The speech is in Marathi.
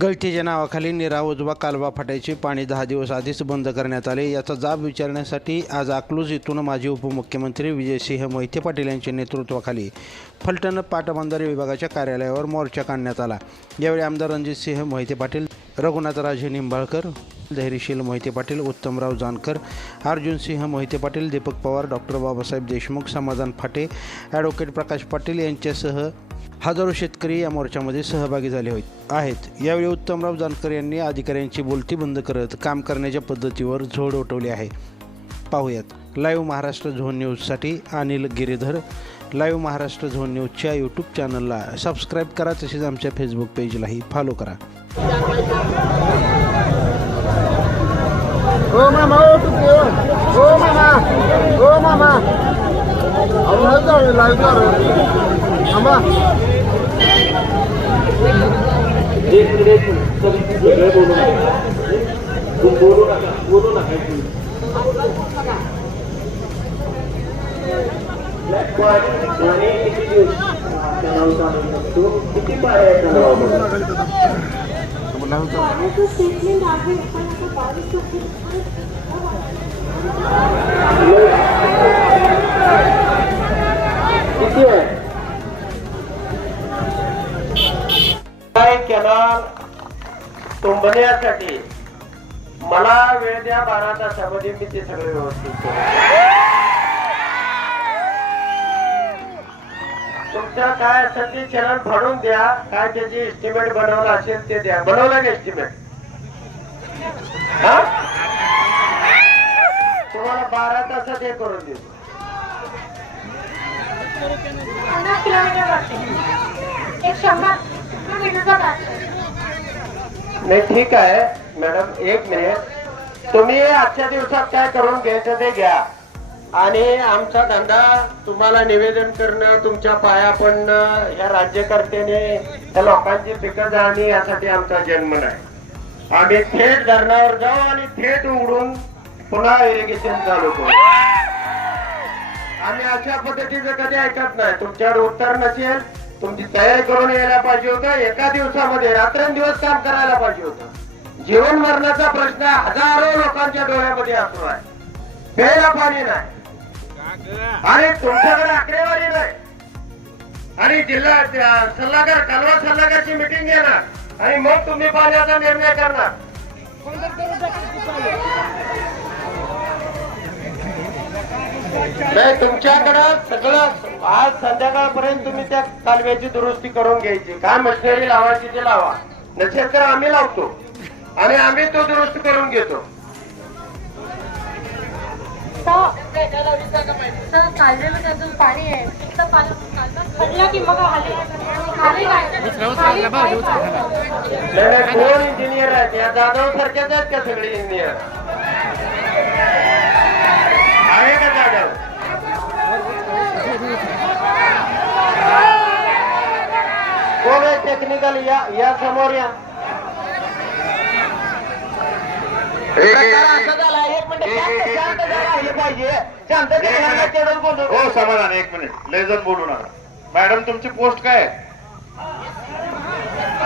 गळतीच्या नावाखाली निरा उजवा कालवा फाटायचे पाणी दहा दिवस आधीच बंद करण्यात आले. याचा जाब विचारण्यासाठी आज अकलूज येथून माजी उपमुख्यमंत्री विजयसिंह मोहिते पाटील यांच्या नेतृत्वाखाली फलटण पाटबंधारे विभागाच्या कार्यालयावर मोर्चा काढण्यात आला. यावेळी आमदार रणजितसिंह मोहिते पाटील रघुनाथराजे निंबाळकर धैर्यशील मोहिते पाटील उत्तमराव जानकर अर्जुनसिंह मोहिते पाटील दीपक पवार डॉक्टर बाबासाहेब देशमुख समाधान फाटे ॲडव्होकेट प्रकाश पाटील यांच्यासह हजारो शेतकरी या मोर्चामध्ये सहभागी झाले होते आहेत. यावेळी उत्तमराव जानकर यांनी अधिकाऱ्यांची बोलती बंद करत काम करण्याच्या पद्धतीवर झोड उठवली आहे. पाहूयात. लाईव्ह महाराष्ट्र झोन न्यूजसाठी अनिल गिरीधर. लाईव्ह महाराष्ट्र झोन न्यूजच्या यूट्यूब चॅनलला सबस्क्राईब करा तसेच आमच्या फेसबुक पेजलाही फॉलो करा. हो मामा हो तुझे हो मामा हो मामा. अहो लाईव्ह चालू लाईव्ह चालू मामा. पाण्याचं स्टेटमेंट आहे पण आता बावीस टक्के कॅनॉल तुंबण्यासाठी मला वेळ द्या बारा तासामध्ये मी ते सगळे व्यवस्थित करेन. तुमच्या काय असेल ते चॅनल भरून द्या. काय त्याची एस्टिमेट बनवलं असेल ते द्या. बनवलं ना एस्टिमेट तुम्हाला बारा तासात हे करून देतो. नाही ठीक आहे. मॅडम एक मिनिट. तुम्ही आजच्या दिवसात काय करून घ्यायचं ते घ्या. आणि आमचा धंदा तुम्हाला निवेदन करणं तुमच्या पाया पडणं या राज्यकर्त्याने त्या लोकांची पिकं जाणे यासाठी आमचा जन्म नाही. आम्ही थेट धरणावर जाऊ आणि थेट उघडून पुन्हा इरिगेशन चालू करू. आम्ही अशा पद्धतीचं कधी ऐकत नाही. तुमच्यावर उत्तर नसेल तुमची तयारी करून यायला पाहिजे होतं. एका दिवसामध्ये रात्रंदिवस काम करायला पाहिजे होतं. जीवन मरणाचा प्रश्न हजारो लोकांच्या डोळ्यामध्ये असतो आहे. प्यायला पाणी नाही. आणि तुमच्याकडे आकडेवारी नाही. आणि जिल्हा सल्लागार कालवा सल्लागारची मिटिंग घेणार. आणि मग तुम्ही पाण्याचा निर्णय करणार. नाही तुमच्याकडं सगळं आज संध्याकाळपर्यंत तुम्ही त्या कालव्याची दुरुस्ती करून घ्यायची. काय मशिनरी लावायची ते लावा. नसेल तर आम्ही लावतो. आणि आम्ही तो दुरुस्त करून घेतो. कालव्यामध्ये अजून पाणी आहे. की मग आहे. कोण इंजिनियर आहेत? या जाधव सारख्याच आहेत का सगळे इंजिनियर आहे का जाधव? कोण आहे टेक्निकल या या समोर या. हो समाधान एक मिनिट. लेझर बोलू नका. मॅडम तुमची पोस्ट काय आहे?